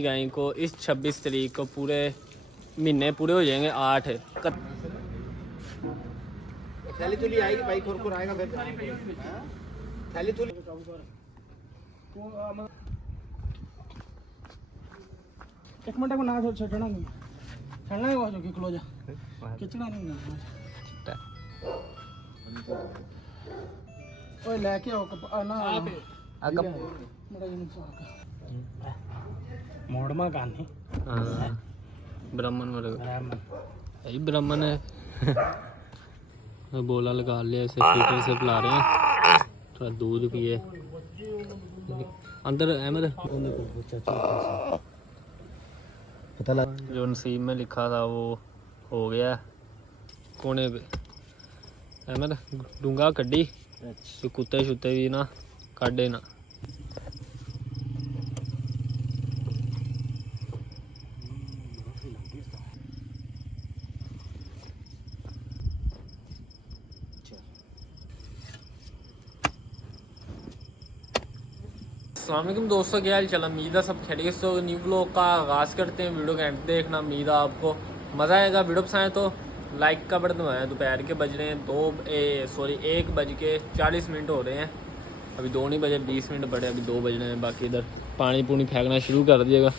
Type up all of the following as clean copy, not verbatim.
गाय को इस 26 तारीख को पूरे महीने पूरे हो जाएंगे 8। थैली तुली आएगी भाई, खुरखुर आएगा फिर थैली तुली। एक मिनट को ना छड़ना नहीं, छड़ना है वो जो कि क्लोज किचना नहीं ना ओए लेके आओ ना मोड़ में गाने ब्राह्मण यही ब्राह्मण है। बोला लगा लिया इसे, फिल्टर से पिला रहे हैं, थोड़ा दूध पिए अंदर। अहमद पता लगा जो नसीब में लिखा था वो हो गया कोने पे। अहमद डूंगा कड्डी तो कुत्ते शुत्ते भी ना काटे ना। अस्सलामुअलैकुम दोस्तों, क्या हाल चाल। उम्मीद है सब खैरियत से। न्यू ब्लॉग का आगाज़ करते हैं। वीडियो का एंड देखना, उम्मीद है आपको मज़ा आएगा। वीडियो पसंद तो लाइक का बटन दबाएं। दोपहर के बज रहे हैं 1:40 हो रहे हैं। अभी 2 नहीं बजे 20 मिनट बड़े, अभी 2 बज रहे हैं। बाकी इधर पानी पूनी फेंकना शुरू कर दिएगा।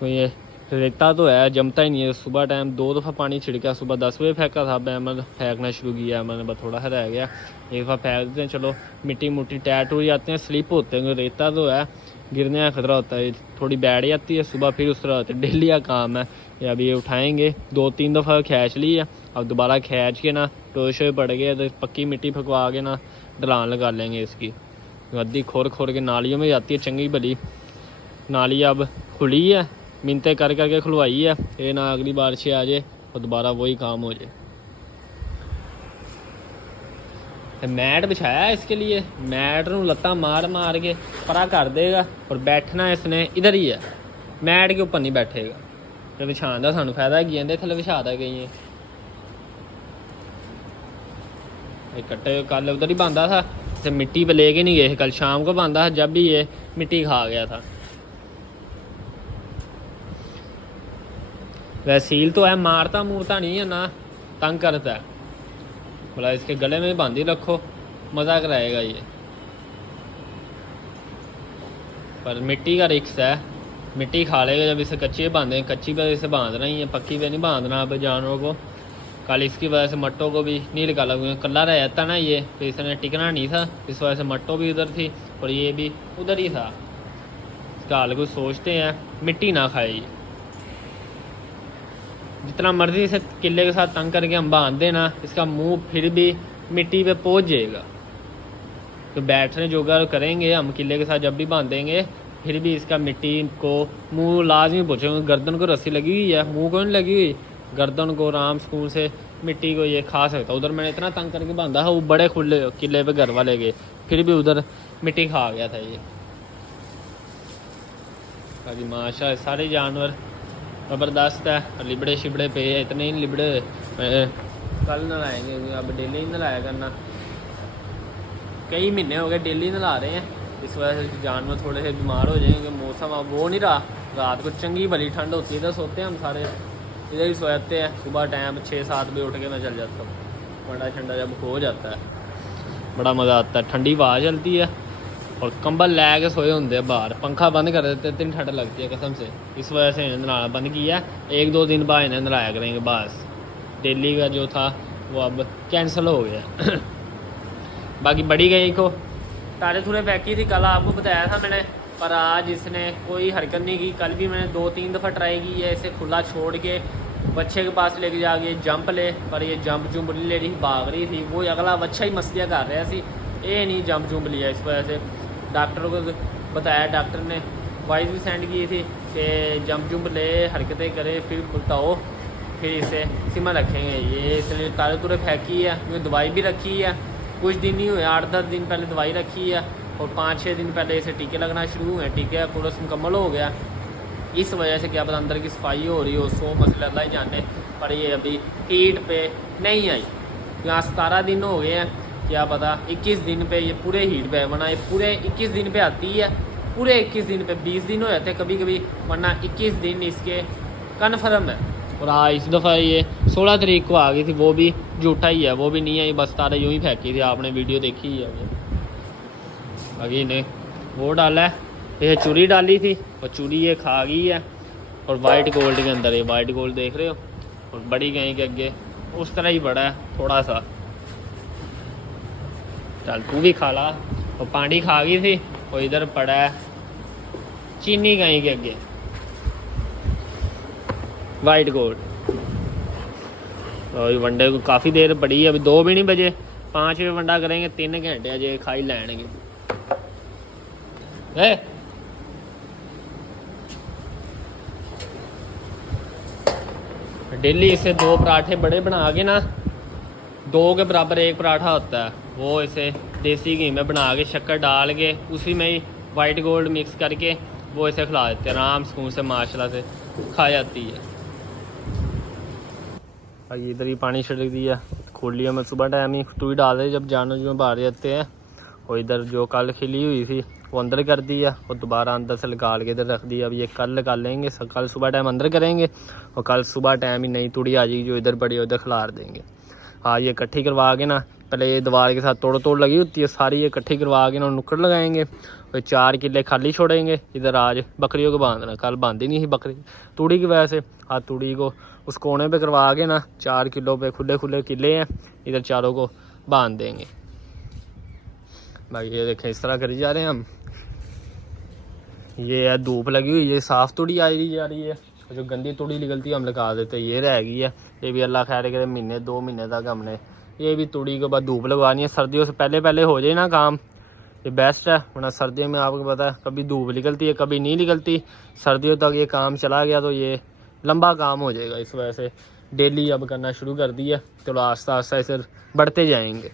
तो ये रेता तो है, जमता ही नहीं है। सुबह टाइम 2 दफ़ा पानी छिड़का, सुबह 10 बजे फेंका था। मैंने फेंकना शुरू किया, मैंने बस थोड़ा सा रह गया। एक दफ़ा फेंक देते हैं, चलो मिट्टी मुट्टी टैर टूट जाते हैं, स्लिप होते हैं। रेता तो है, गिरने का खतरा होता है। थोड़ी बैठ जाती है, सुबह फिर उस तरह होती है। डेली का काम है ये। अभी ये उठाएंगे, 2-3 दफ़ा खींच ली है, अब दोबारा खींच के ना टोशे पड़ गए तो पक्की मिट्टी फकवा के ना ढलान लगा लेंगे इसकी। गद्दी खोर खोर के नालियों में जाती है। चंगी भली नाली अब खुली है, मिनते कर करके खुलवाई है। ये ना अगली बारिश आ जाए और दोबारा वही काम हो जाए। मैट बिछाया है इसके लिए, मैट नूं लत्ता मार मार के परा कर देगा और बैठना इसने इधर ही है, मैट के ऊपर नहीं बैठेगा। तो बिछाने का सानू फायदा की जाते, थले बिछा दा गई है। कट्टे कल उधर ही बांधा था, इसे मिट्टी पे लेके नहीं गए। कल शाम को बांधा था, जब भी ये मिट्टी खा गया था। वह सील तो है, मारता मूरता नहीं है ना, तंग करता है। बोला इसके गले में बांधी रखो, मज़ा कराएगा ये। पर मिट्टी का रिक्स है, मिट्टी खा लेगा जब इसे कच्ची बांधे। कच्ची पे इसे बांधना ही है, पक्की पे नहीं बांधना अब जानवरों को। कल इसकी वजह से मट्टों को भी नहीं निकाला, क्योंकि कल्ला रहता ना ये, तो इसने टिकना नहीं था। इस वजह से मट्टो भी उधर थी और ये भी उधर ही था। इसका हाल कुछ सोचते हैं, मिट्टी ना खाए ये। जितना मर्जी इसे किले के साथ तंग करके हम बांध देना, इसका मुंह फिर भी मिट्टी पे पहुंच जाएगा। तो बैठने जोगा करेंगे हम किले के साथ जब भी बांधेंगे, फिर भी इसका मिट्टी को मुंह लाजमी पहुँचेगा। गर्दन को रस्सी लगी हुई है, मुंह को नहीं लगी हुई। गर्दन को आराम सुकून से मिट्टी को ये खा सकता। उधर मैंने इतना तंग करके बांधा है, वो बड़े खुले किले पे घर वाले गए, फिर भी उधर मिट्टी खा गया था ये। अभी माशा सारे जानवर ज़बरदस्त है। लिबड़े शिबड़े पे है, इतने ही लिबड़े कल नहलाएंगे। अब डेली ही नहलाया करना, कई महीने हो गए डेली नहला रहे हैं। इस वजह से जानवर थोड़े से बीमार हो जाएंगे। मौसम अब वो नहीं रहा, रात को चंगी भली ठंड होती है, इधर सोते हैं हम सारे, इधर ही सोते हैं। सुबह टाइम 6-7 बजे उठ के मैं चल जाता हूँ। ठंडा ठंडा जब हो जाता है बड़ा मज़ा आता है। ठंडी हवा चलती है और कंबल लै के सोए होंगे बाहर, पंखा बंद कर देते, इतनी ठंड लगती है कसम से। इस वजह से इन्हें नहलाना बंद किया। 1-2 दिन बाद इन्हें नहलाया करेंगे बस। डेली का जो था वो अब कैंसिल हो गया। बाकी बड़ी गई को तारे थूरे फेंकी थी, कल आपको बताया था मैंने, पर आज इसने कोई हरकत नहीं की। कल भी मैंने 2-3 दफ़ा ट्राई की है इसे खुला छोड़ के बच्चे के पास लेके जाके जंप ले, पर ये जंप जुम्प नहीं ले रही, भाग रही थी। वो अगला बच्चा ही मस्तियाँ कर रहा सी, ये नहीं जंप जुम्प लिया। इस वजह से डॉक्टर को बताया, डॉक्टर ने वॉइस भी सेंड की थी कि जंप जुम्प ले, हरकतें करे, फिर बताओ, फिर इसे सिमा रखेंगे। ये इसने तारे तुरे फेंकी है, क्योंकि दवाई भी रखी है। कुछ दिन ही हुए, 8-10 दिन पहले दवाई रखी है और 5-6 दिन पहले इसे टीके लगना शुरू हुए। टीके कोर्स मुकम्मल हो गया। इस वजह से क्या पता अंदर की सफाई हो रही हो, 100 मसले अल्लाह ही जाने। पर ये अभी हीट पे नहीं आई, यहाँ 17 दिन हो गए हैं, क्या पता 21 दिन पे ये पूरे हीट पे बना। ये पूरे 21 दिन पे आती है पूरे 21 दिन पे, 20 दिन हो जाते कभी कभी, वरना 21 दिन इसके कन्फर्म है। और हाँ इस दफ़ा ये 16 तारीख को आ गई थी, वो भी झूठा ही है, वो भी नहीं आई, बस तारा यूँ ही फेंकी थी, आपने वीडियो देखी ही है वो। आगे इन्हें वो डाला है, ये चूरी डाली थी और चूरी ये खा गई है। और वाइट गोल्ड के अंदर, ये वाइट गोल्ड देख रहे हो, और बड़ी गाय के आगे उस तरह ही बड़ा है थोड़ा सा। चल तू भी खा ला। और पानी खा गई थी, और इधर पड़ा है चीनी गाय के आगे वाइट गोल्ड। और वनडे को काफ़ी देर पड़ी है, अभी 2 भी नहीं बजे, 5 बजे वंडा करेंगे, 3 घंटे अजय खाई लैंगे। डेली इसे 2 पराठे बड़े बना के ना, 2 के बराबर 1 पराठा होता है, वो इसे देसी घी में बना के शक्कर डाल के उसी में ही वाइट गोल्ड मिक्स करके वो इसे खिला देते हैं, आराम सुकून से माशाल्लाह से खा जाती है। और इधर ही पानी छिड़क दिया, खोल लिया मैं सुबह टाइम ही, तू ही डाल दे जब जानवर जो बाहर जाते हैं। और इधर जो कल खिली हुई थी वो अंदर कर दिया, और दोबारा अंदर से निकाल के इधर रख दिया। अब ये कल निकाल लेंगे, कल सुबह टाइम अंदर करेंगे, और कल सुबह टाइम ही नई तुड़ी आ जाएगी जो इधर पड़ी है उधर खिलार देंगे। हाँ ये इकट्ठी करवा के ना, पहले ये दीवार के साथ तोड़ लगी होती है सारी, ये इकट्ठी करवा के ना नुक्कड़ लगाएंगे, और 4 किले खाली छोड़ेंगे। इधर आज बकरियों को बांधना, कल बांधी नहीं थी बकरी तुड़ी की वजह से। हाँ तुड़ी को उस कोने पे करवा के ना 4 किलो पे खुले किले हैं, इधर चारों को बांध देंगे। बाकी ये देखें इस तरह करी जा रहे हैं हम। ये है धूप लगी हुई, ये साफ़ तुड़ी आई जा रही है, जो गंदी तुड़ी निकलती है हम लगा देते हैं। ये रह गई है, ये भी अल्लाह खैर करे महीने 2 महीने तक हमने ये भी तुड़ी के बाद धूप लगवानी है। सर्दियों से पहले हो जाए ना काम, ये बेस्ट है, वरना सर्दियों में आपको पता है कभी धूप निकलती है कभी नहीं निकलती। सर्दियों तक ये काम चला गया तो ये लंबा काम हो जाएगा, इस वजह से डेली अब करना शुरू कर दिया। चलो आस्ता आस्ता इसे बढ़ते जाएंगे।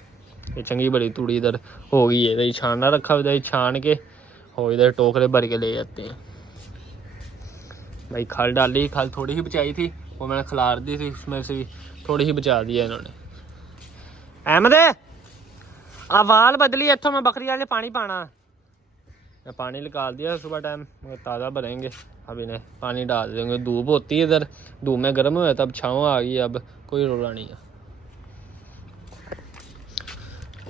ये चंगी बड़ी तुड़ी इधर हो गई है, इधर छानना रखा, इधर छान के और इधर टोकरे भर के ले जाते हैं। भाई खल डाली, खल थोड़ी ही बचाई थी, वो मैंने खिलार दी थी, उसमें से भी थोड़ी ही बचा दिया इन्होंने। अहमद आवाल बदली, इतों मैं बकरी वाले पानी पाना, मैं पानी निकाल दिया सुबह टाइम, ताज़ा भरेंगे। अब इन्हें पानी डाल देंगे, धूप होती है इधर, धूप में गर्म हो जाता, अब छाँव आ गई, अब कोई रोला नहीं है।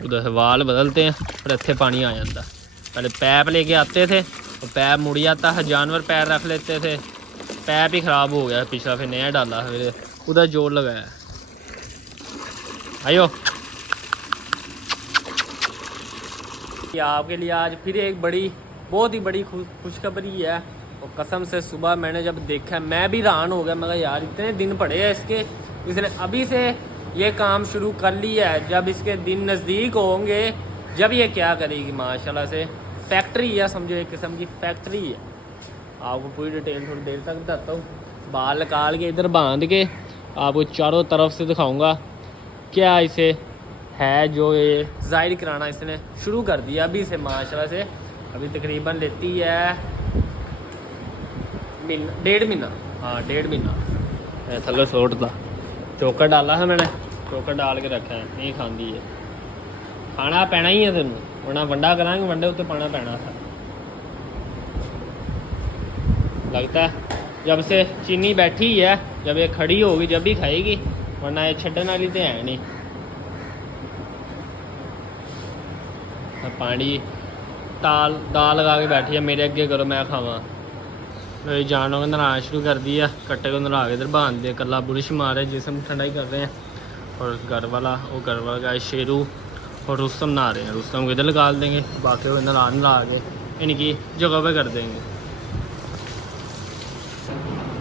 उधर वाल बदलते हैं और इतने पानी आ जाता। पहले पैप लेके आते थे तो पैप मुड़ जाता है, जानवर पैर रख लेते थे, पैप ही ख़राब हो गया पिछला, फिर नया डाला, फिर उधर जोर लगाया। आयो आपके लिए आज फिर एक बहुत ही बड़ी खुशखबरी है। और कसम से सुबह मैंने जब देखा मैं भी हैरान हो गया, मैं कहा यार इतने दिन पड़े हैं इसके, इसने अभी से ये काम शुरू कर लिया है। जब इसके दिन नज़दीक होंगे जब ये क्या करेगी, माशाल्लाह से फैक्ट्री है, समझो एक किस्म की फैक्ट्री है। आपको पूरी डिटेल थोड़ी देर तक बताता हूँ। बाल निकाल के इधर बांध के आपको चारों तरफ से दिखाऊंगा क्या इसे है जो ये ज़ाहिर कराना इसने शुरू कर दिया अभी से माशाल्लाह से। अभी तकरीबन लेती है 1.5 महीना, हाँ 1.5 महीना। थल्ले सोट था, चोकर डाला है मैंने, चोकर डाल के रखा है, नहीं खाती है, खाना पैना ही है तेन, वरना वंडा करांगे, वंडे उत्ते पाना पैना था। लगता है जब से चीनी बैठी है, जब ये खड़ी होगी जब भी खाएगी, वरना ये छड्डन वाली तो है नहीं। पानी दाल लगा के बैठी है मेरे अगे, करो मैं खावा। मेरी जानों को नहाना शुरू कर दिया, कट्टे को नहा के इधर बांध दिया, कला बुरश मारे जिसम ठंडा ही कर रहे हैं। और घर वाला का शेरू और रुस्तम नहा रहे हैं, रुस्तम को इधर निकाल देंगे, बाकी को नहा के इनकी जगह पे कर देंगे।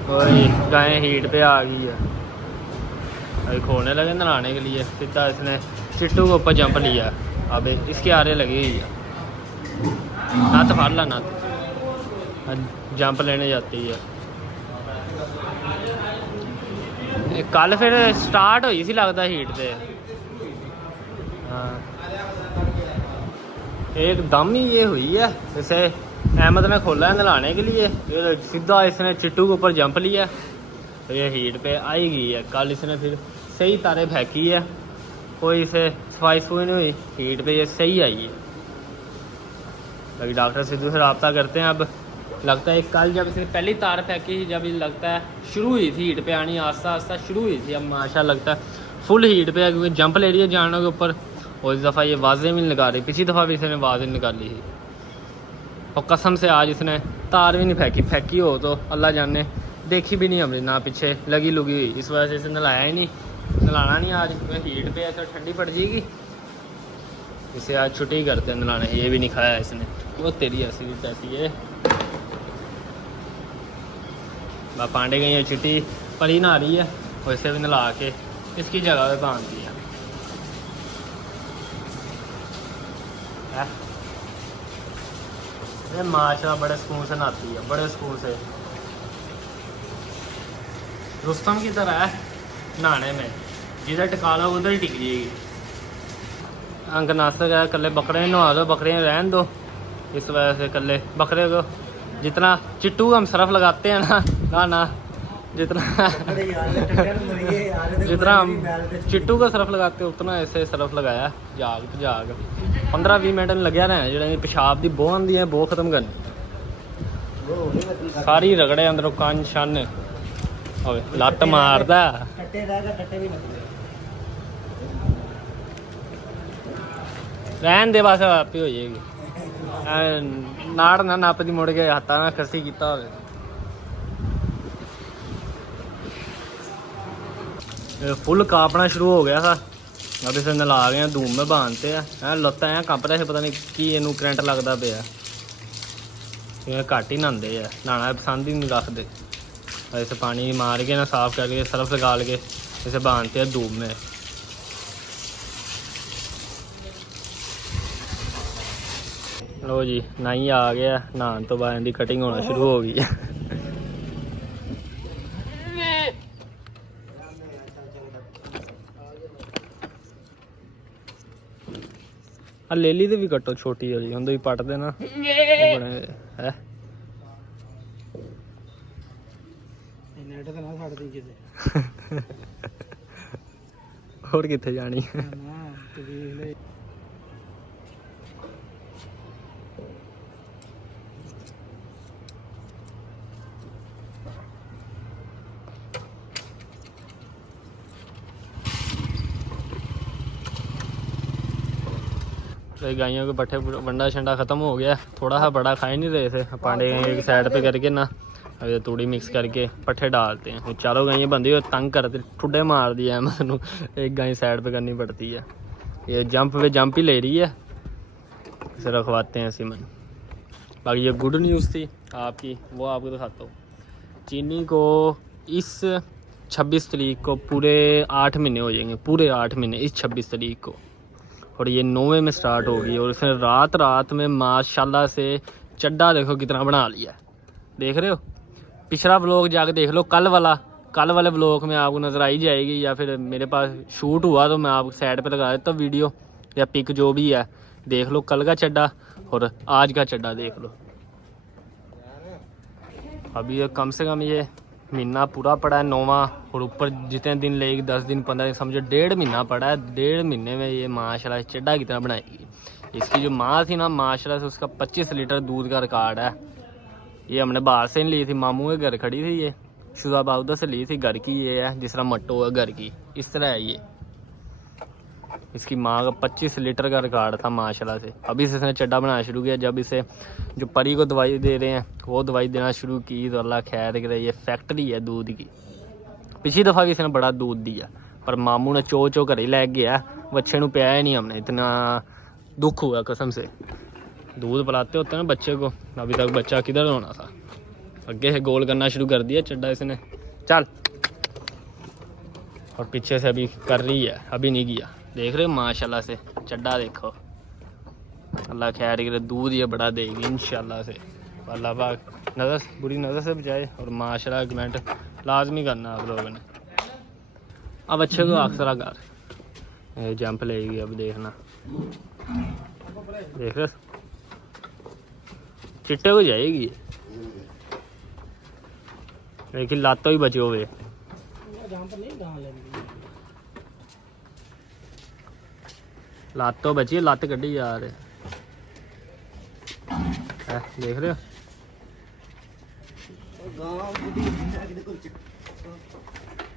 और गाय हीट पे आ गई है, अभी खोने लगे नहाने के लिए। सीधा इसने चिट्टू के ऊपर जंप लिया, अब इसके आरे लगी हुई है, नत फाड़ ला, नत जंप लेने जाती है। कल फिर स्टार्ट हुई सी लगता हीट से, हाँ एकदम ही ये हुई है। इसे अहमद ने खोला है नहलाने के लिए, सीधा इसने चिट्टू के ऊपर जंप लिया, तो ये हीट पे आई गई है। कल इसने फिर सही तारे फेंकी है, कोई इसे सफाई नहीं हुई, हीट पे ये सही आई है। बाकी डॉक्टर सिद्धू से रब्ता करते हैं। अब लगता है कल जब इसने पहली तार फेंकी, जब ये लगता है शुरू हुई थी हीट पे आनी, आस्ता आस्ता शुरू हुई थी। अब माशा लगता है फुल हीट पे है, क्योंकि जंप ले रही है जानों के ऊपर। और इस दफ़ा ये वाजें भी नहीं लगा रही, पिछली दफ़ा भी इसने वाजें निकाली थी। और कसम से आज इसने तार भी नहीं फेंकी, फेंकी हो तो अल्लाह जाने, देखी भी नहीं हमने ना पीछे लगी लुगी हुई। इस वजह से इसे नलाया ही नहीं, नलाना नहीं आज, हीट पे ऐसा ठंडी पड़ जाएगी। इसे आज छुट्टी करते हैं नलाने, ये भी नहीं खाया इसने। वो तेरी ऐसी भी पैसी है। पांडे गई है छुट्टी, परी नहा रही है और इसे भी नला के इसकी जगह पे बांध दिया है। अरे माशा बड़े सुकून से नहाती है, बड़े सुकून से, रुस्तम की तरह है नहाने में, जिधर टिका लो उधर ही टिक जाएगी। अंक नासक है, कल्ले बकरे नहा दो, बकरे रहन दो। इस वजह से कल्ले बकरे को जितना चिट्टू हम सरफ लगाते हैं ना जितना जितना हम चिट्टू का सरफ लगाते हैं उतना ऐसे सरफ लगाया जाग 15-20 मिनट लग्या रहे जो पेशाब की बोह आँदी है, बोह खत्म करनी सारी रगड़े अंदरों कंन शन लत्त मारदा रहन दे बस आपे हो जाएगी। नाड़ ना नप दी मुड़ के हाथा ना खसी किया हो। फुल कापना शुरू हो गया था। अब इसे नला गए धूम में बांधते हैं, लत्तां ऐ कंप रहे, पता नहीं की इनू करंट लगता पे घट ही नहाते है, नहाना पसंद ही नहीं रखते। इसे पानी मार के ना साफ करके सरफ लगा के इसे बांधते हैं धूम में। लो जी नाई आ गया, नहाने तो बाद इनकी कटिंग होना शुरू हो गई है। लेली तो भी कट्टो छोटी वाली हम तो भी पट देना बने है। और किथे जानी है। गायों के पट्ठे वंडा शंडा ख़त्म हो गया, थोड़ा सा बड़ा खा ही नहीं रहे थे। पांडे एक साइड पे करके ना अभी तूड़ी मिक्स करके पट्ठे डालते हैं। चारों गायें बंदी और तंग करते, ठुड्डे मार दिया है मैं, एक गाय साइड पे करनी पड़ती है। ये जंप पे जंप ही ले रही है, इसे रखवाते हैं सिमन। बाकी ये गुड न्यूज़ थी आपकी, वो आपको दिखाता हूँ। चीनी को इस 26 तारीख को पूरे 8 महीने हो जाएंगे, पूरे 8 महीने इस 26 तारीख को, और ये 9वें में स्टार्ट होगी। और इसने रात में माशाल्लाह से चड्डा देखो कितना बना लिया, देख रहे हो। पिछला ब्लॉग जाके देख लो, कल वाले ब्लॉग में आपको नज़र आई जाएगी, या फिर मेरे पास शूट हुआ तो मैं आपको साइड पे लगा देता हूँ वीडियो या पिक जो भी है, देख लो कल का चड्डा और आज का चड्डा देख लो। अभी ये कम से कम ये महीना पूरा पड़ा है 9वां, और ऊपर जितने दिन लेगी 10 दिन 15 दिन समझो 1.5 महीना पड़ा है। 1.5 महीने में ये माशाल्लाह चड्डा कितना बनाएगी। इसकी जो माँ थी ना माशाल्लाह से उसका 25 लीटर दूध का रिकॉर्ड है। ये हमने बाहर से ली थी, मामू के घर खड़ी थी, ये शुदा बाउदा से ली थी, घर की ये है जिस तरह मट्टो है घर की, इस तरह है ये। इसकी माँ का 25 लीटर का रिकॉर्ड था माशाल्लाह से। अभी से इसने चड्डा बनाना शुरू किया, जब इसे जो परी को दवाई दे रहे हैं वो दवाई देना शुरू की तो अल्लाह खैर करे। ये फैक्ट्री है दूध की, पिछली दफ़ा भी इसने बड़ा दूध दिया, पर मामू ने चो घर ही लै गया, बच्चे को पिया ही नहीं हमने, इतना दुख हुआ कसम से। दूध पिलाते होते ना बच्चे को, अभी तक बच्चा किधर होना था। अगे से गोल करना शुरू कर दिया चड्डा इसने, चल। और पीछे से अभी कर रही है, अभी नहीं किया, देख रहे हो माशाल्लाह से चड्डा देखो। अल्लाह खैर करे, दूध ये बड़ा देगी इंशाल्लाह से। अल्लाह पाक नज़र बुरी नज़र से बचाए। और माशाल्लाह कमेंट लाजमी करना आप लोगों ने। अब अच्छे को अक्सर कर जंप लेगी, अब देखना, देख रहे चिट्टे को जाएगी, लेकिन लातों ही बचे हुए। लात तो बची, लत्त कड्ढी जा रहे। देख रहे हो गांव बुढ़ी किदे कोल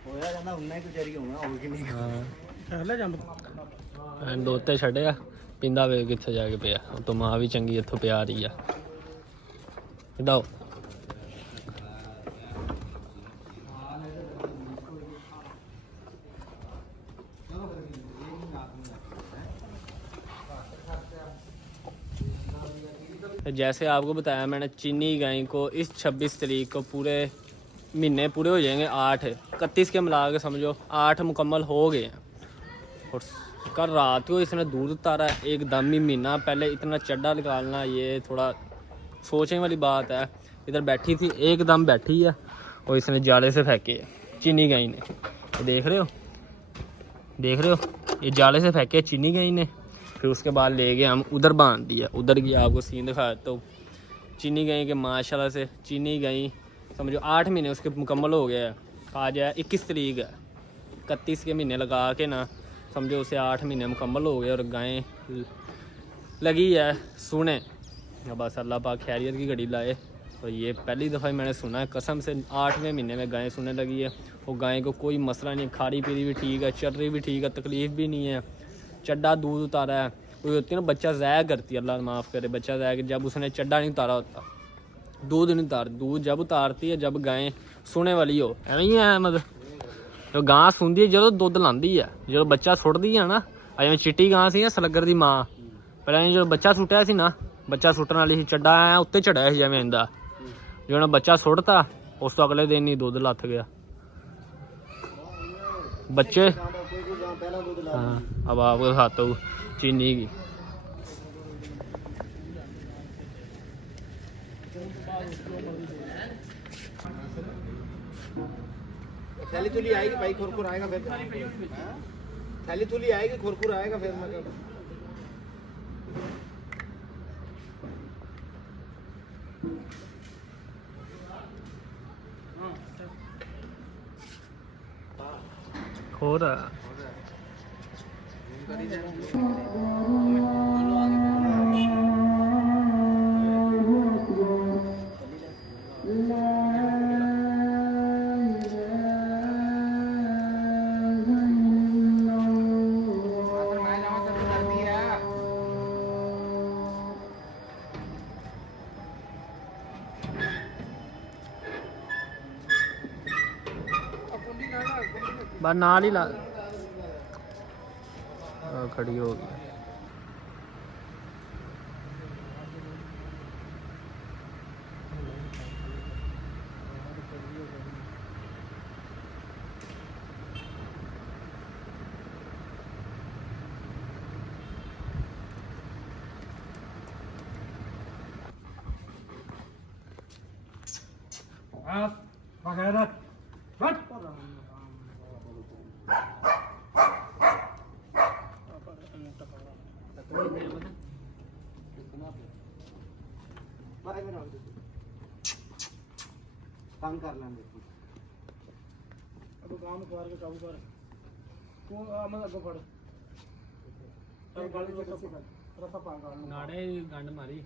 होया जाना उन्ना ही गुजारी होना और कि नहीं हाँ ले जंप ਐਂਡ ਉੱਤੇ ਛੱਡਿਆ ਪਿੰਦਾ ਵੇ ਕਿੱਥੇ ਜਾ ਕੇ ਪਿਆ ਉਹ ਤੋਂ ਮਾਂ ਵੀ ਚੰਗੀ ਇੱਥੋਂ ਪਿਆ ਰਹੀ ਆ ਇਦਾਂ जैसे आपको बताया मैंने चीनी गाय को इस 26 तारीख को पूरे महीने पूरे हो जाएंगे 8 31 के मिला के समझो 8 मुकम्मल हो गए हैं और कल रात को इसने दूध उतारा एकदम ही महीना पहले इतना चड्डा निकालना ये थोड़ा सोचने वाली बात है। इधर बैठी थी एकदम बैठी है और इसने जाले से फेंके चीनी गाय ने देख रहे हो ये जाले से फेंके चीनी गाय ने। फिर उसके बाद ले गए हम उधर बांध दिया उधर की आपको सीन दिखाया तो चीनी गाय के माशाल्लाह से चीनी गाय समझो 8 महीने उसके मुकम्मल हो गया है। आज है 21 तारीख है 31 के महीने लगा के ना समझो उसे 8 महीने मुकम्मल हो गए और गाय लगी है सुने बस अल्लाह पाक खैरियत की घड़ी लाए। तो ये पहली दफ़ा मैंने सुना है कसम से 8वें महीने में गाय सुने लगी है। और गाय को कोई मसला नहीं खारी पीरी भी ठीक है चल रही भी ठीक है तकलीफ़ भी नहीं है चड्डा दूध उतारा है। कोई होती है ना बच्चा ज़ाया करती है अल्लाह माफ़ करे बच्चा ज़ाया जब उसने चड्डा नहीं उतारा होता दूध नहीं उतार दूध जब उतारती है जब गाय सुने वाली हो एवं ही है मतलब जो गां सुनती है जो दुध लाती है जो बच्चा सुटती है ना अजमें चिट्टी गां सी सलगर की माँ पहले जो बच्चा सुटिया सी ना बच्चा सुटन वाली चड्डा आया उत्ते चढ़ाया जिमें इंदा जो उन्हें बच्चा सुटता उस तो अगले दिन ही दुध लथ गया बच्चे। हाँ अब आपको दिखाता हूँ चीनी की थैली थूली आएगी भाई खुरखुर आएगा फिर थैली थूली आएगी खुरखुर आएगा फिर मैं हो रहा बस नाल ही ला खड़ी हो गई। तंग कर लेंगे अब काम कर के काबू कर तू मत अगो फड़ चल गाड़ी को रफा पा गाल नाड़े गंड मारी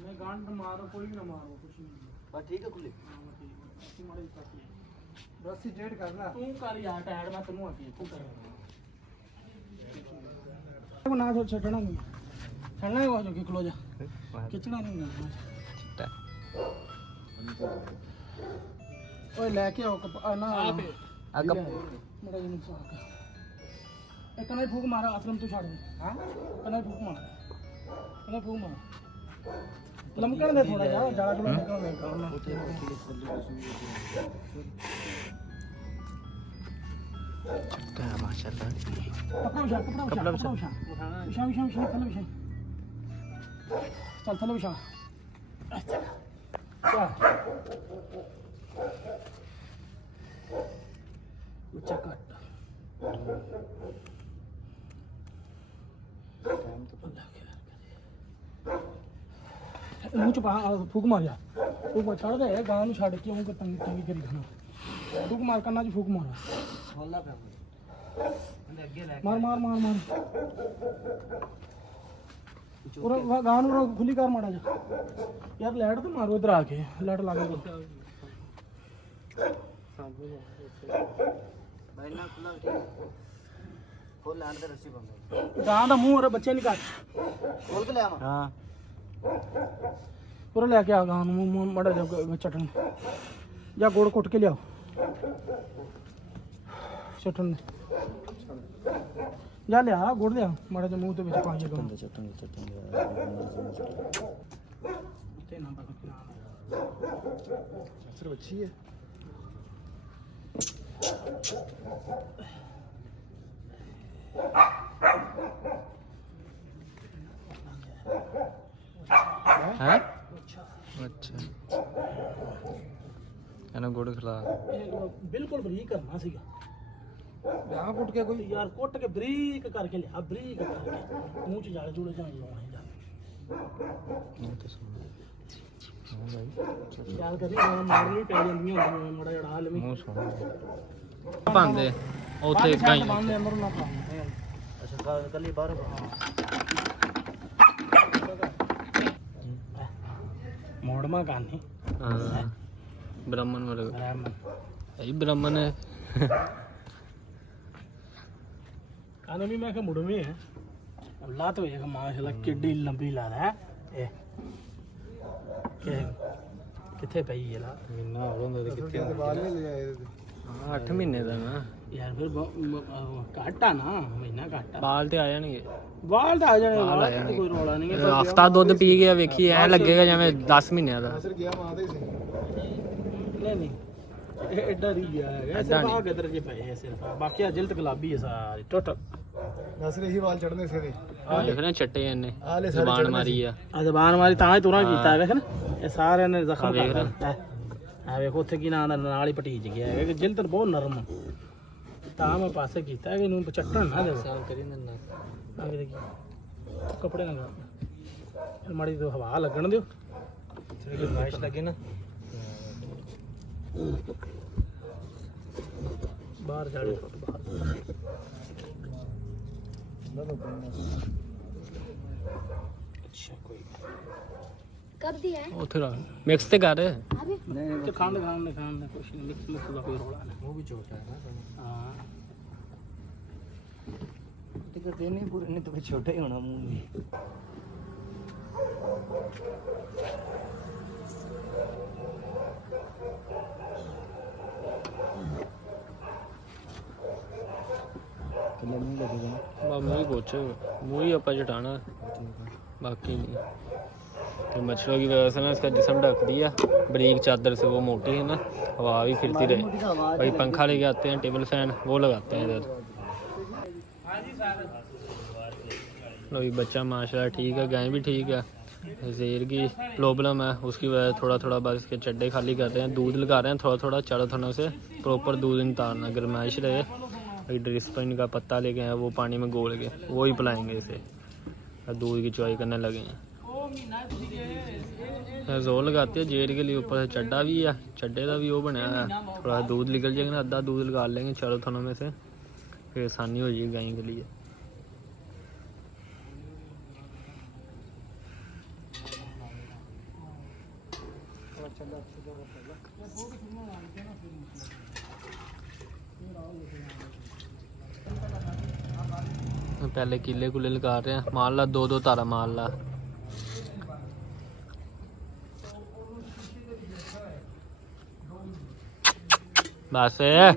मैं गांड मारो कोई ना मारो कुछ नहीं बस ठीक है खुले हां ठीक है अच्छी मारी काफी बस ही डेट करना तू कर यार टायर में तन्नू आती तू कर को ना छटना नहीं छड़ना है वो जो कि क्लोज खिचड़ा नहीं ना ओए लेके आओ ना अग मेरा जिन से आके एक कने फूक मारा आश्रम तू छाड़ दे हां कने फूक मार लमकन दे थोड़ा जा जाड़ा को निकल नहीं करना चट्टा माशाल्लाह कपड़ा विशा चल चलो विशा ऊंचा कट मुंह च फूक मार जा फूक मार छड़ दे गां नु छड़ के उनको तंगी करी खाना फूक मार करना जी फूक मार मार मार मार मार और गांव नु खुली कर माड़ा जा यार लाइट तो मारो इधर आके लाइट ला के भाई ना खुला ठीक खोल लान दे रस्सी बंद गां दा मुंह और बच्चे नहीं काट खोल के ले आवा हां पूरा लेके आ गां नु मुंह माड़ा जा चटन जा गोड़ कुट के लियाओ चटन जा ले आ गुड़ लिया माड़ा जा मुंह ते विच पा के चटन ते ना पता क्या सिर्फ अच्छी है है अच्छा कहना गुड़ खिला बिल्कुल बरीक करना सीगा यहाँ कुट के कोई यार कुट के बरीक करके लिया बरीक करके मुंह च जाल जुड़े जान लाने जा हां भाई यार कभी मारनी पै ਜਾਂਦੀਆਂ ਹੁੰਦੀਆਂ ਮੜਾ ਜੜਾ ਲਵੀ ਮੂੰਹ ਸੋਹਣਾ ਪਾਉਂਦੇ ਉੱਥੇ ਗਾਈ ਬੰਦੇ ਅੰਦਰ ਨਾ ਪਾ अच्छा कल ही बाहर ਮੋੜਮਾ ਗਾਨੀ ਹਾਂ ਬ੍ਰਾਹਮਣ ਵਾਲਾ ਬ੍ਰਾਹਮਣ ਇਹ ਬ੍ਰਾਹਮਣ ਹੈ ਕਾਨੇ ਵੀ ਮੈਂ ਕਿ ਮੁੜਵੇਂ ਹੈ ਅੱਲਾ तो एक माशाल्लाह किड्डी लंबी ला है ए किथे पई है ला ਮਹੀਨਾ ਹੋ ਗਿਆ ਤੇ ਕਿੱਥੇ ਬਾਲ ਨਹੀਂ ਲਿਆਏ 8 ਮਹੀਨੇ ਦਾ ਨਾ यार फिर घट आ ना महीना घट आ ਬਾਲ ਤੇ ਆ ਜਾਣਗੇ बाल तो आ जाने बाल आ वाल जाने। कोई रोला नहीं है ਹਫਤਾ ਦੁੱਧ ਪੀ ਗਿਆ ਵੇਖੀ ਐ ਲੱਗੇਗਾ ਜਿਵੇਂ 10 ਮਹੀਨਿਆਂ ਦਾ नहीं नहीं एडा नहीं गया है एडा सिर्फ नहीं। आ गदर के पे है सिर्फ बाकी जिल्द गुलाबी है सारी टोटल नसर ही वाल चढ़ने से ਆ ਦੇਖ ਨਾ ਚੱਟੇ ਇਹਨੇ आले ਜ਼ਬਾਨ ਮਾਰੀ ਆ जबान मारी तां ही तुरा कीता है वेख ना ये सारे ने आ जख्म वेख कर है आ वेख ओथे की ना नाल ही पटीज गया है कि जिल्द बहुत नरम तां मैं पासे कीता है कि नू चट्टन ना दे ਸਾਲ ਕਰੀ ਨਾ आगे देखिए कपड़े ना कर माड़ी तो हवा लगन दियो ਥੋੜੀ ਗੁਰਮਾਇਸ਼ ਲੱਗੇ ਨਾ बाहर जाड़े बाहर अच्छा कोई कब दिया है ਉੱਥੇ ਰੱਖ ਮਿਕਸ ਤੇ ਕਰ अभी तो खाने कुछ नहीं मिक्स मिक्स का कोई रोला नहीं वो भी छोटा है ना हाँ टिकट देने पूरे नहीं तो फिर छोटा ही होना मुंह में किले मुंह लगेगा ना ਬਾ ਮੂੰਹ ਹੀ ਪੁੱਛ ਮੂੰਹ ਹੀ ਆਪਾਂ ਜਟਾਣਾ बाकी नहीं तो मच्छरों की वजह से ना इसका जिस्म ढक दिया बारीक चादर से वो मोटी है ना हवा भी फिरती रहे भाई पंखा लेके आते हैं टेबल फैन वो लगाते हैं इधर लो ये बच्चा माशाल्लाह ठीक है गाय भी ठीक है ज़ेर की प्रॉब्लम है उसकी वजह से थोड़ा थोड़ा बस इसके चड्डे खाली कर रहे हैं दूध लगा रहे हैं थोड़ा थोड़ा चारों थनों से प्रॉपर दूध नहीं उतारना गर्माइश रहे ड्रिस्पिन का पत्ता लेके आए वो पानी में घोल के वो ही पिलाएंगे इसे दूध की चुवाई करने लगे हैं जोर लगाते हैं जेर के लिए ऊपर से चड्डा भी है चड्डे का भी वो बनाया है थोड़ा दूध निकल जाएगा ना आधा दूध लगा लेंगे चारों थनों में से फिर आसानी हो जाएगी गाय के लिए पहले किले कुले लगा रहे हैं मार ला दो दो तारा मार ला बस है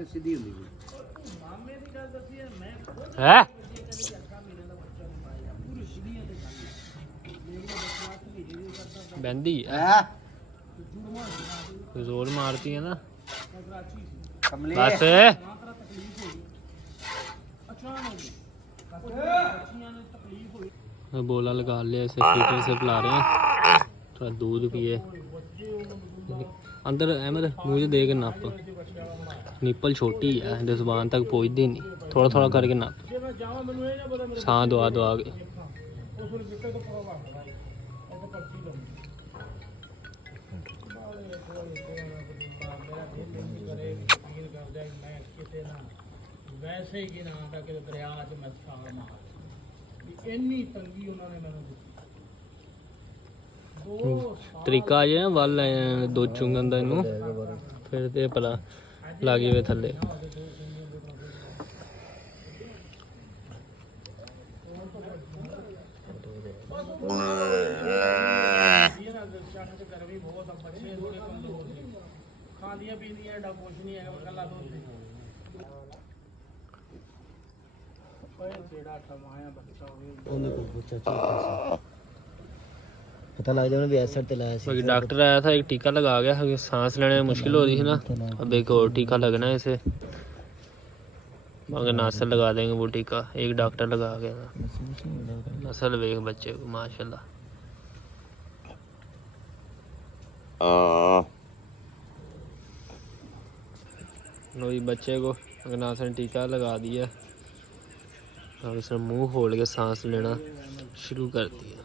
बंदी जोर मारती है ना बस बोला लगा लिया इसे फीटर से पिला रहे हैं थोड़ा दूध पिए अंदर अहमद मुझे दे के नाप निप्पल छोटी है जबान तक पहुँचती नहीं थोड़ा थोड़ा करके नाप साँ दुआ दुआ के वैसे ही ना कि दरिया च मैं छाल मार इन्नी तंगी उन्होंने मैंने दी ਤਰੀਕਾ ਆ ਜਾਏ ਨਾ ਵੱਲ ਆਏ ਦੋ ਚੁੰਗਨ ਦਾ ਇਹਨੂੰ ਫਿਰ ਤੇ ਭਲਾ ਲਾਗੇ ਵੇ ਥੱਲੇ ਖਾਂਦੀਆਂ ਪੀਂਦੀਆਂ ਐਡਾ ਕੁਛ ਨਹੀਂ ਹੈਗਾ ਕੱਲਾ ਦੁੱਧ ਓਏ ਜਿਹੜਾ ਟਮਾਇਆ ਬੱਚਾ ਹੋਵੇ ਉਹਨੇ ਕੋਈ ਪੁੱਛਿਆ पता लग जाए भी असर तो लाया बाकी डॉक्टर आया था एक टीका लगा गया है सांस लेने में मुश्किल हो रही थी ना अब एक और टीका लगना है इसे अगर नासर लगा देंगे वो टीका एक डॉक्टर लगा गया था नस्ल देख बच्चे को माशाल्लाह वही बच्चे को अगर नासर ने टीका लगा दिया अब इसने मुंह खोल के सांस लेना शुरू कर दिया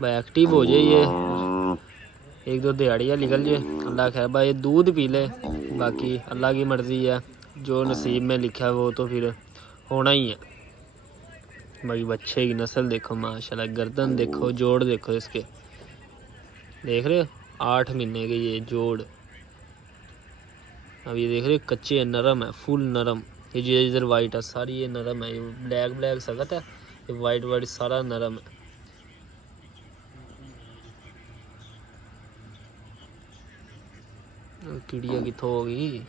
भाई एक्टिव हो जाए ये एक दो दिहाड़ियाँ निकल जाए अल्लाह खैर भाई ये दूध पी ले बाकी अल्लाह की मर्ज़ी है जो नसीब में लिखा है वो तो फिर होना ही है भाई बच्चे की नस्ल देखो माशाल्लाह गर्दन देखो जोड़ देखो इसके देख रहे हो 8 महीने के ये जोड़ अब ये देख रहे हो कच्चे है नरम है फुल नरम ये जो इधर वाइट है सारी ये नरम है ये ब्लैक ब्लैक सख्त है ये वाइट वाइट सारा नरम है चिड़िया कितों होगी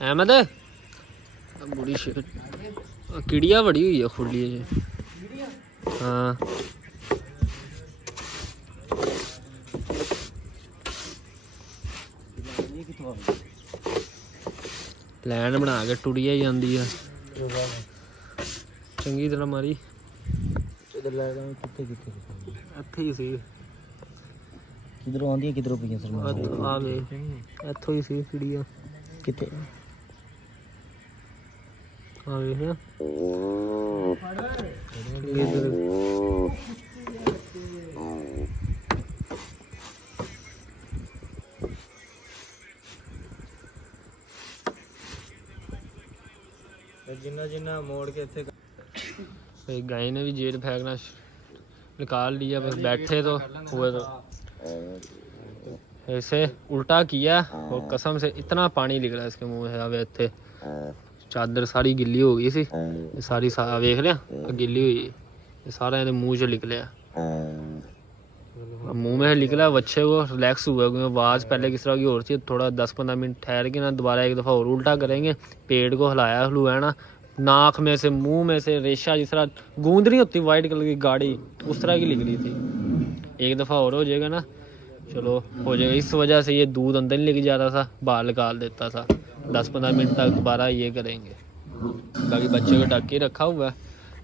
अहमद बुरी शेर चिड़िया बड़ी हुई है खुली है हाँ प्लान बना के टुड़िया ही आती है चंगी तरह मारी इत्थे ही सी किधरों आंदी है किधरों पई सर आ गए इत्थों ही सी चिड़िया किथे आ गए ना इधर जिन्ना जिन्ना मोड़ के थे गाय ने भी जेल फेंकना निकाल लिया बस बैठे तो हुए तो ऐसे उल्टा किया और कसम से इतना पानी निकला इसके मुंह से अब इतने चादर सारी गिल्ली हो गई सी ये सारी वेख लिया गिल्ली हुई ये सारा इहदे मुंह च निकलिया मुंह में निकला बच्चे को रिलैक्स हुआ क्योंकि आवाज़ पहले किस तरह की और थी थोड़ा 10-15 मिनट ठहर के ना दोबारा एक दफ़ा और उल्टा करेंगे पेट को हिलाया हलुआ ना नाक में से मुंह में से रेशा जिस तरह गूंद नहीं होती वाइट कलर की गाड़ी उस तरह की निकली थी एक दफ़ा और हो जाएगा ना चलो हो जाएगा इस वजह से ये दूध अंदर नहीं लेके जाता था बाहर निकाल देता था 10-15 मिनट तक दोबारा ये करेंगे बाकी बच्चे को ढक के रखा हुआ है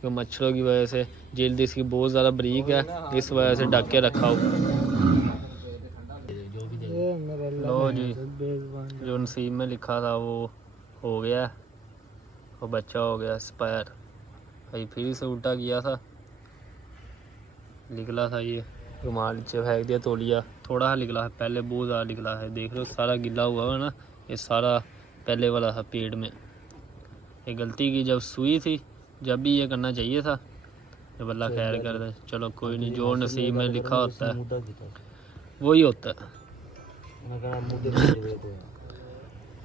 तो मच्छरों की वजह से जल्द इसकी बहुत ज़्यादा बरीक है इस वजह से ढक के रखा हुआ लो जी जो नसीब में लिखा था वो हो गया और बच्चा हो गया एक्सपायर भाई फिर से उल्टा किया था निकला था ये रुमाल नीचे फेंक दिया तौलिया थोड़ा सा निकला है पहले बहुत ज़्यादा निकला है देख रहे हो सारा गिला हुआ है ना ये सारा पहले वाला था पेट में ये गलती की जब सुई थी जब भी ये करना चाहिए था जब अल्लाह खैर कर दे चलो कोई नहीं जो नसीब में लिखा होता है वही होता है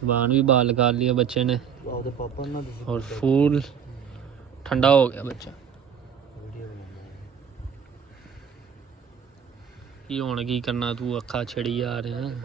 बान भी बाल निकाल लिया बच्चे ने और फूल ठंडा हो गया बच्चा की हुण की करना तू अखा छड़ी आ रहे हैं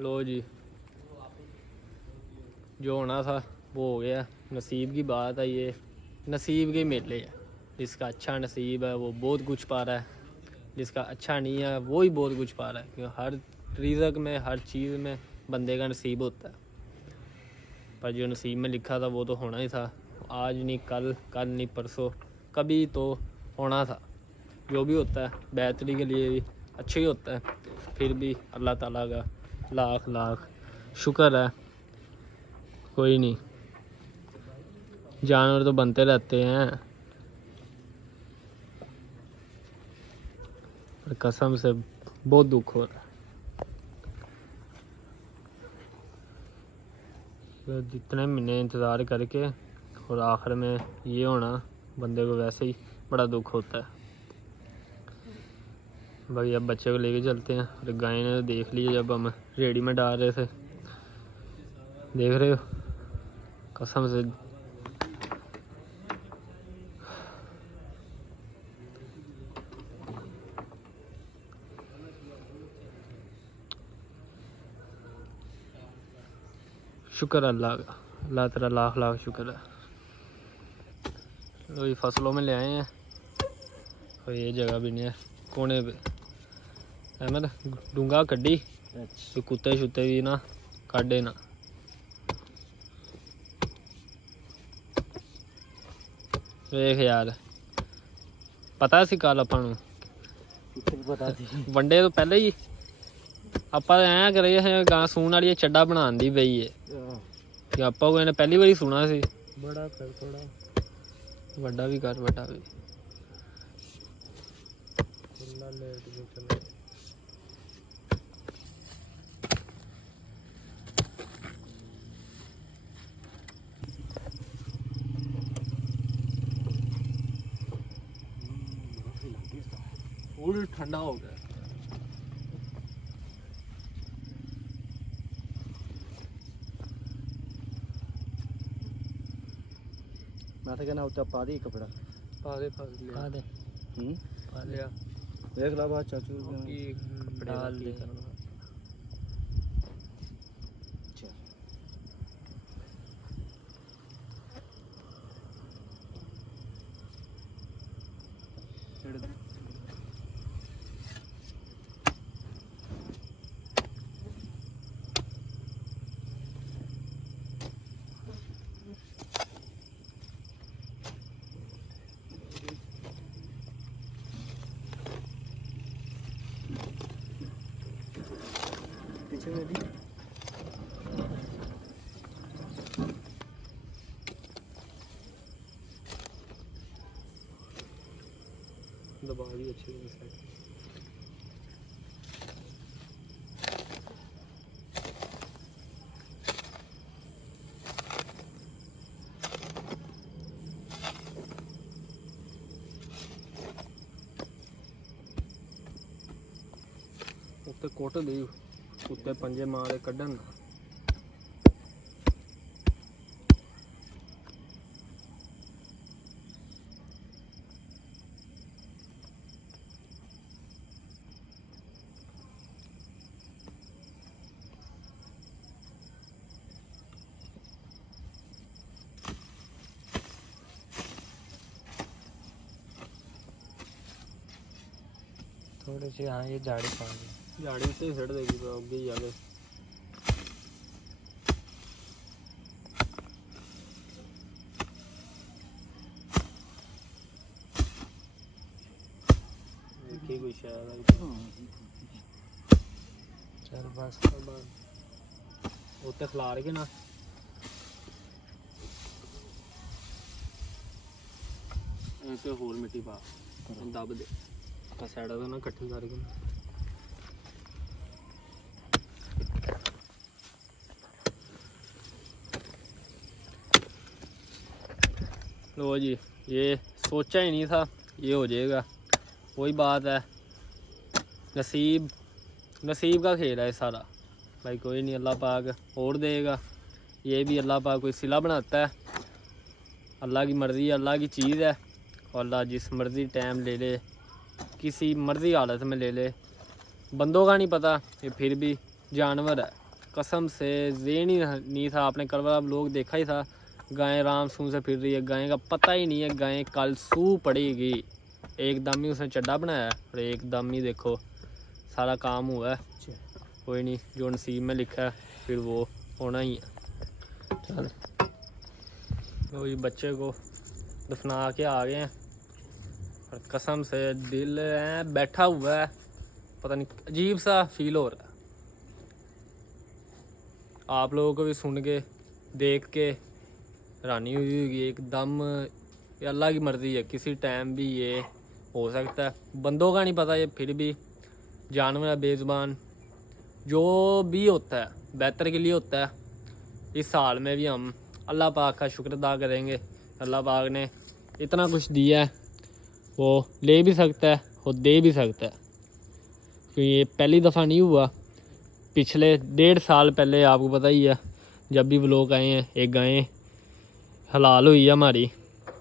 लो जी जो होना था वो हो गया नसीब की बात है ये नसीब के मेले है जिसका अच्छा नसीब है वो बहुत कुछ पा रहा है जिसका अच्छा नहीं है वो ही बहुत कुछ पा रहा है क्योंकि हर रिज़्क़ में हर चीज़ में बंदे का नसीब होता है पर जो नसीब में लिखा था वो तो होना ही था। आज नहीं कल, कल नहीं परसों, कभी तो होना था। जो भी होता है बेहतरी के लिए भी अच्छा ही होता है। फिर भी अल्लाह ताला का लाख लाख शुक्र है। कोई नहीं, जानवर तो बनते रहते हैं, पर कसम से बहुत दुख हो रहा है। तो जितने महीने इंतज़ार करके और आखिर में ये होना, बंदे को वैसे ही बड़ा दुख होता है। बाकी अब बच्चे को लेके चलते हैं। और गाय ने देख लिया जब हम रेडी में डाल रहे थे, देख रहे हो कसम से शुक्र अल्लाह का, अल्लाह तेरा लाख लाख शुक्र है। वही फसलों में ले आए हैं और ये जगह भी नहीं है कोने पे। अहमद डूंगा कड्डी, तो कुत्ते शुत्ते भी ना काटे ना। ਵੇਖ यार पता सी कल ਆਪਾਂ ਨੂੰ पता थी वनडे तो पहले ही ਆਪਾਂ ਐਂ ਕਰੇ ਗਾਂ ਸੂਣ ਵਾਲੀ ਚੱਡਾ ਬਣਾਉਣ ਦੀ ਪਈ ਏ ਕਿ ਆਪਾਂ ਉਹ ਇਹਨੇ ਪਹਿਲੀ ਵਾਰੀ ਸੁਣਾ ਸੀ। बड़ा कर थोड़ा ਵੱਡਾ ਵੀ ਕਰ, ਵੱਡਾ ਵੀ खुला लेट के चलो फुल ठंडा हो गया। मैं तो कहना उत्ते पा दी कपड़ा पा दे पा दे पा दे पा लिया। देख ला बात चाचू कपड़े डाल दे। पीछे में दी दबा भी अच्छी तरह से। ਉੱਤੇ ਕੁੱਟ ਦੇ, ਉੱਤੇ ਪੰਜੇ ਮਾਰੇ ਕੱਢਣ ਨਾ। थोड़े से हाँ ये झाड़ी पा दी झाड़ी से ही छड़ देगी तो अगे ही आगे। देखिए कोई शायद चल बस उत्ते खिलार के ना एक होल मिट्टी पा दब दे साइडा तो ना कट्ठी करके। लो जी, ये सोचा ही नहीं था ये हो जाएगा। वही बात है, नसीब नसीब का खेल है ये सारा। भाई कोई नहीं, अल्लाह पाक और देगा। ये भी अल्लाह पाक कोई सिला बनाता है। अल्लाह की मर्ज़ी, अल्लाह की चीज़ है और अल्लाह जिस मर्ज़ी टाइम ले ले, किसी मर्ज़ी हालत में ले ले, बंदों का नहीं पता। ये फिर भी जानवर है। कसम से ज़ेन ही नहीं था। आपने कल वाला लोग देखा ही था, गाय आराम सूं से फिर रही है। गाय का पता ही नहीं है गाय कल सू पड़ेगी। एकदम ही उसने चड्डा बनाया और एकदम ही देखो सारा काम हुआ है। कोई नहीं, जो नसीब में लिखा है फिर वो होना ही है। तो ये बच्चे को दफना के आ गए हैं और कसम से दिल है बैठा हुआ है, पता नहीं अजीब सा फील हो रहा है। आप लोगों को भी सुन के देख के हैरानी हुई होगी एकदम। ये अल्लाह की मर्ज़ी है, किसी टाइम भी ये हो सकता है, बंदों का नहीं पता। ये फिर भी जानवर है बेज़ुबान, जो भी होता है बेहतर के लिए होता है। इस साल में भी हम अल्लाह पाक का शुक्र अदा करेंगे। अल्लाह पाक ने इतना कुछ दिया है, वो ले भी सकता है और दे भी सकता है, क्योंकि ये पहली दफ़ा नहीं हुआ। पिछले 1.5 साल पहले आपको पता ही है, जब भी व्लॉग आए हैं, एक गाय हलाल हुई है हमारी,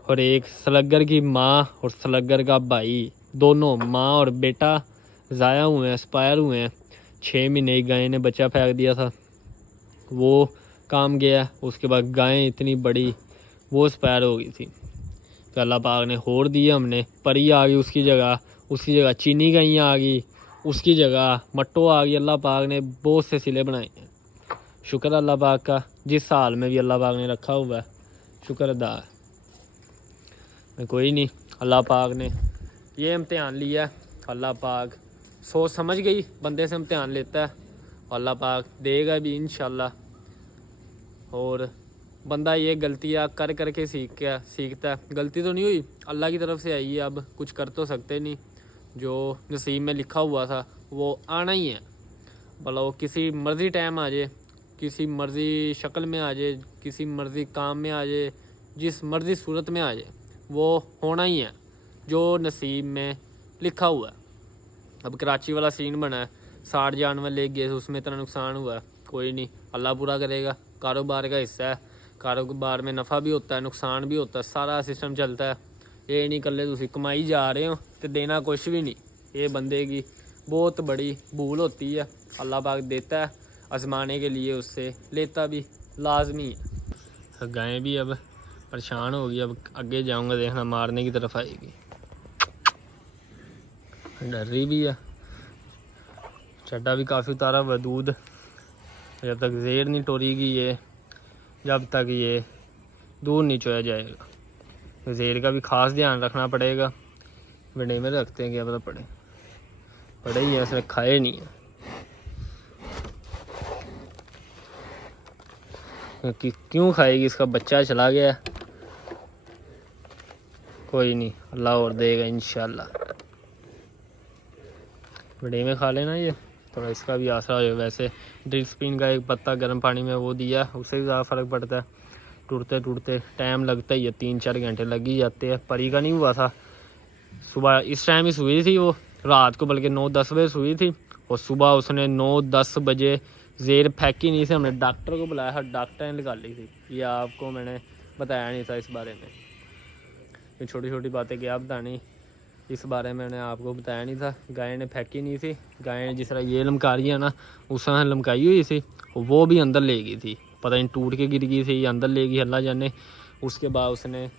और एक सलगर की माँ और सलगर का भाई, दोनों माँ और बेटा ज़ाया हुए हैं, एक्सपायर हुए हैं। 6 महीने एक गाय ने बच्चा फेंक दिया था, वो काम गया। उसके बाद गाय इतनी बड़ी, वो एक्सपायर हो गई थी। तो अल्लाह पाक ने होर दिया, हमने परी आ गई उसकी जगह चीनी गाय आ गई, उसकी जगह मट्टो आ गई। अल्लाह पाक ने बहुत से सिले बनाए हैं। शुक्र अल्लाह पाक का, जिस साल में भी अल्लाह पाक ने रखा हुआ है, शुक्र अदा है। कोई नहीं, अल्लाह पाक ने ये इम्तिहान लिया। अल्लाह पाक सोच समझ गई बंदे से इम्तिहान लेता है, अल्लाह पाक देगा भी इंशाल्लाह। और बंदा ये गलतियाँ कर करके सीखता है। गलती तो नहीं हुई, अल्लाह की तरफ से आई है, अब कुछ कर तो सकते नहीं। जो नसीब में लिखा हुआ था वो आना ही है, भला वो किसी मर्ज़ी टाइम आ जाए, किसी मर्ज़ी शक्ल में आ जाए, किसी मर्ज़ी काम में आ जाए, जिस मर्ज़ी सूरत में आ जाए, वो होना ही है जो नसीब में लिखा हुआ है। अब कराची वाला सीन बना है, 60 जानवर ले गए, उसमें इतना नुकसान हुआ है। कोई नहीं, अल्लाह पूरा करेगा, कारोबार का हिस्सा है। कारोबार में नफ़ा भी होता है, नुकसान भी होता है, सारा सिस्टम चलता है। ये नहीं कल्ले तुसी कमाई जा रहे हो तो देना कुछ भी नहीं, ये बंदे की बहुत बड़ी भूल होती है। अल्लाह पाक देता है आजमाने के लिए, उससे लेता भी लाजमी है। गायें भी अब परेशान हो गई, अब आगे जाऊंगा देखना मारने की तरफ आएगी, डर रही भी है। चड्डा भी काफ़ी उतारा हुआ दूध, जब तक ज़ेर नहीं टोरीगी ये, जब तक ये दूध नहीं चोया जाएगा। ज़ेर का भी ख़ास ध्यान रखना पड़ेगा। बड़े में रखते हैं, क्या पता पड़े ही है, उसने खाए नहीं है। क्योंकि क्यों खाएगी, इसका बच्चा चला गया। कोई नहीं, अल्लाह और देगा इंशाल्लाह। बड़े में खा लेना ये, थोड़ा इसका भी आसरा हो जाए। वैसे ड्रिल स्पिन का एक पत्ता गर्म पानी में वो दिया, उससे भी ज़्यादा फ़र्क पड़ता है। टूटते टूटते टाइम लगता ही है, 3-4 घंटे लग ही जाते हैं। परी का नहीं हुआ था, सुबह इस टाइम ही सुई थी वो, रात को बल्कि 9-10 बजे सुई थी, और सुबह उसने 9-10 बजे ज़ेर फेंकी नहीं थी। हमने डॉक्टर को बुलाया था, डॉक्टर ने निकाल ली थी। ये आपको मैंने बताया नहीं था इस बारे में, ये छोटी छोटी बातें क्या बतानी, इस बारे में मैंने आपको बताया नहीं था। गाय ने फेंकी नहीं थी, गाय ने जिस तरह ये लमका रही है ना, उस तरह लमकाई हुई थी, वो भी अंदर ले गई थी। पता नहीं टूट के गिर गई थी या अंदर ले गई, अल्लाह जाने। उसके बाद उसने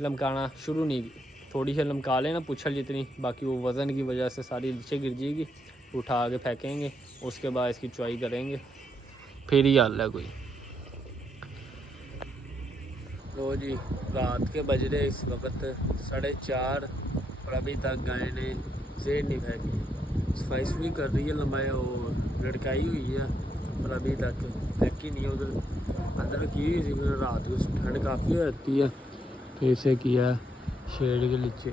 लमकाना शुरू नहीं की, थोड़ी सी लमका लेना पुछल जितनी, बाकी वो वज़न की वजह से सारी नीचे गिर जाएगी। उठा के फेंकेंगे, उसके बाद इसकी चुआई करेंगे, फिर ही हल है कोई। लो जी, रात के बज रहे इस वक्त 4:30, और अभी तक गाय ने ज़ेर नहीं फेंकी। सफाई सुई कर रही है, लंबाई और लड़काई हुई है, और अभी तक फेंकी नहीं है। उधर अंदर की हुई थी, रात को ठंड काफ़ी हो जाती है, तो इसे किया शेड के नीचे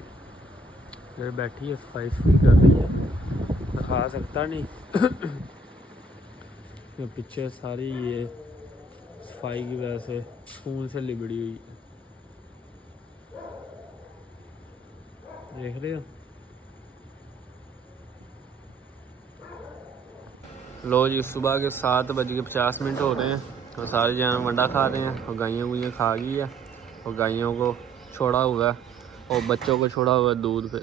फिर बैठी है, सफाई सुई कर रही है। दिखा सकता नहीं तो पीछे सारी ये सफाई की वजह से खून से लिबड़ी हुई है, देख रहे हो। लो जी, सुबह के 7:50 हो रहे हैं, और सारे जानवर वंडा खा रहे हैं, और गायों गुइयाँ खा गई है, और गायों को छोड़ा हुआ है, और बच्चों को छोड़ा हुआ है दूध पे।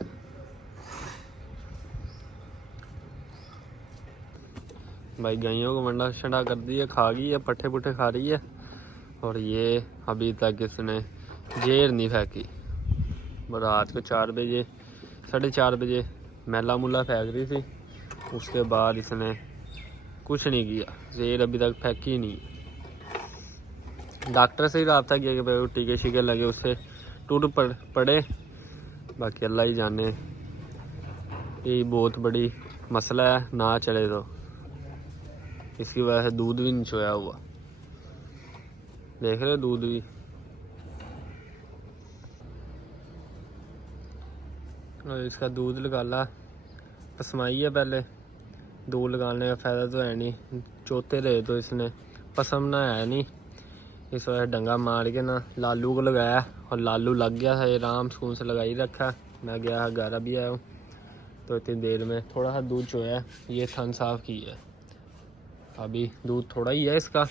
भाई गायों को वंडा शंडा कर दिया, खा गई है, पट्ठे पुट्ठे खा रही है, और ये अभी तक इसने ज़ेर नहीं फेंकी। रात को 4 बजे 4:30 बजे मैला मुला फेंक रही थी, उसके बाद इसने कुछ नहीं किया, ज़ेर अभी तक फेंकी नहीं। डॉक्टर से ही रब्ता किया कि भाई टीके शीके लगे, उससे टूट पड़े। बाकी अल्लाह ही जाने, यही बहुत बड़ी मसला है। ना चले तो इसकी वजह से दूध भी नहीं सोया हुआ, देख रहे हो दूध भी। और इसका दूध निकाला, पसमाई है पहले, दूध लगाने का फ़ायदा तो है नहीं, चौथे रहे तो इसने पसमना है नहीं, इस वजह डंगा मार के ना लालू को लगाया, और लालू लग गया था, आराम सुकून से लगा ही रखा। मैं गया घर अभी आया हूँ, तो इतनी देर में थोड़ा सा दूध चोया, ये थन साफ की है। अभी दूध थोड़ा ही है इसका,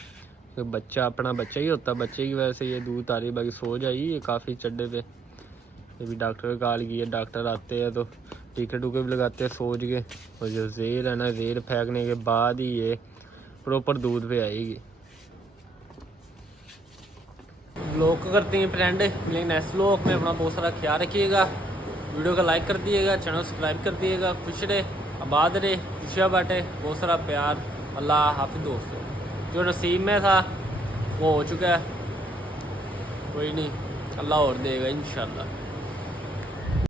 तो बच्चा अपना बच्चा ही होता, बच्चे की वजह से ये दूध आ रही। बाकी सो जाई ये काफ़ी चड्डे पे। ये भी डॉक्टर को कॉल की है, डॉक्टर आते हैं तो टीके टूके भी लगाते हैं सोच के, और जो ज़ेर है ना, ज़ेर फेंकने के बाद ही ये प्रॉपर दूध पे आएगी। व्लॉग को करते हैं फ्रेंड, मिलेंगे नेक्स्ट व्लॉग में। अपना बहुत सारा ख्याल रखिएगा, वीडियो को लाइक कर दिएगा, चैनल सब्सक्राइब कर दिएगा। खुश रहे, आबाद रहे, खुशियाँ बांटे, बहुत सारा प्यार। अल्लाह हाफिज़ दोस्तों। जो नसीब में था वो हो चुका है, कोई नहीं, अल्लाह और देगा इंशाल्लाह।